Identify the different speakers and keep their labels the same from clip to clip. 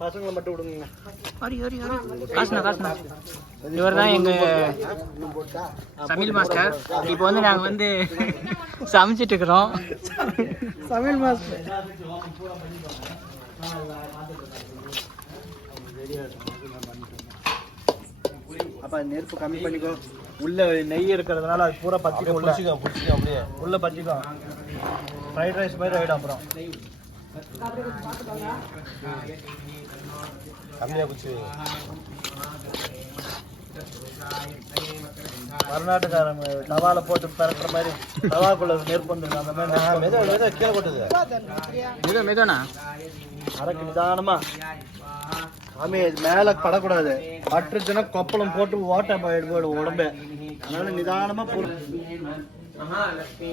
Speaker 1: பசங்களை மட்டும் விடுங்க
Speaker 2: ஹரி ஹரி ஹரி.
Speaker 3: காசுண்ணா காசுண்ணா. இவர் தான் எங்க
Speaker 1: சமையல் மாஸ்டர். இப்போ வந்து நாங்க
Speaker 2: வந்து சமைச்சிட்டு இருக்கிறோம்.
Speaker 1: சமையல் மாஸ்டர். அப்ப நெருப்பு கம்மி பண்ணிக்கோ. உள்ள நெய் இருக்கிறதுனால அது பூரா பத்திக்கும் உள்ள
Speaker 4: அப்படியே.
Speaker 1: உள்ள பத்திக்கும் ஃப்ரைட் ரைஸ் மாதிரி ஆயிடும் அப்புறம். கர்நாடகாரங்க தவால போட்டு பறக்கிற மாதிரி தவாக்குள்ள நெருப்பு வந்துருக்கு அந்த மாதிரி மெதுவா மெதுவா
Speaker 4: கீழே போட்டது.
Speaker 2: மெதுவா மெதுவாண்ணா?
Speaker 1: அரைக்கு நிதானமா. சாமி இது மேல படக்கூடாது. பட்டுச்சுன்னா கொப்பளம் போட்டு ஓட்ட போயிடு போயிடும் உடம்பு. அதனால நிதானமா போடு.
Speaker 5: महालक्ष्मी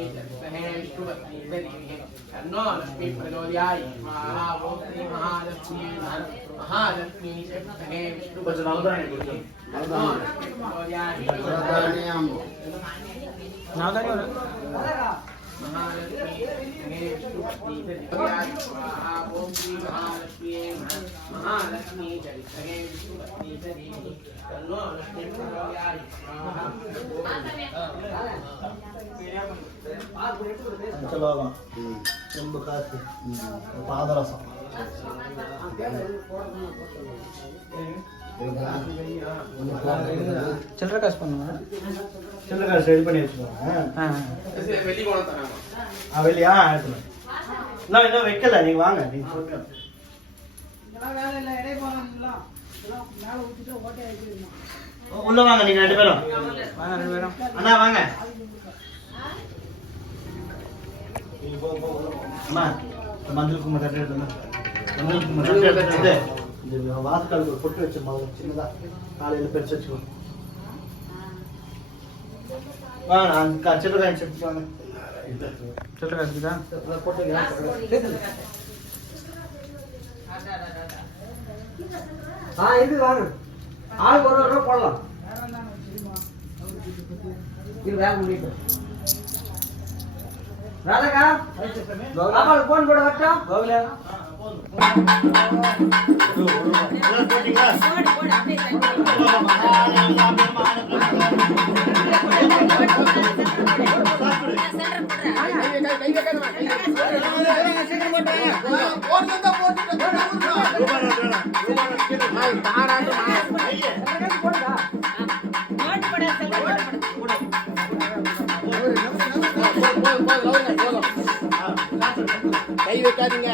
Speaker 5: नो लक्ष्मी प्रचोदयाय महालक्ष्मी महालक्ष्मी विष्णु
Speaker 1: प्रचोदयाय
Speaker 2: नादानी हो
Speaker 6: रहा
Speaker 5: மகாலட்சுமி
Speaker 6: லட்சுமி
Speaker 5: பிரச்சோதயாய் மகாலட்சுமி மகாலட்சுமி மகாலட்சுமி கொஞ்சம் நவதானியம்
Speaker 6: கொடுங்க.
Speaker 1: பஞ்சலோகம் செம்பு காத்து பாதரசம்
Speaker 2: சில்லற காசு பண்ணுங்க.
Speaker 1: சில்லறை காசு ரெடி பண்ணி வச்சுக்கோங்க.
Speaker 2: ஆ.
Speaker 1: வெளியா எடுத்துக்கலாம் இன்னும் இன்னும் வைக்கல. நீங்க வாங்க நீங்க உள்ள வாங்க நீங்க ரெண்டு பேரும்.
Speaker 2: வாங்க ரெண்டு பேரும்.
Speaker 1: அண்ணா வாங்க. அம்மா இந்த மஞ்சள் குங்குமம் தட்டு எடுத்து இந்த வாசக்காலுக்கு பொட்டு சின்னதா காலையில பெருசு வச்சுக்கோ வாங்க நான் சில்லறை காயின் செட்டு வாங்க
Speaker 2: சில்லற காசு இருக்குதா
Speaker 6: போட்டு ஆ இது வாங்க ஒரு ரூபா போடலாம் இது வேக முடியும்
Speaker 1: பாப்பாவுக்கு
Speaker 6: போன் போட வரட்டா கோவிலா
Speaker 7: கை வைக்காதீங்க.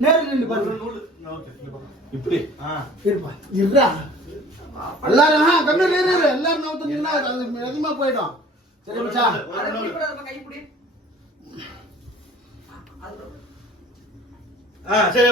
Speaker 6: நேரில் நின்று பாருங்க
Speaker 4: இப்படி.
Speaker 3: இருப்பா. இருடா.
Speaker 6: எல்லாரும் ஆ, இரு, இரு.
Speaker 3: எல்லாரும் நவுத்துனீங்கன்னா அது அதிகமா போயிடும். சரி மச்சா
Speaker 1: ஆ சரி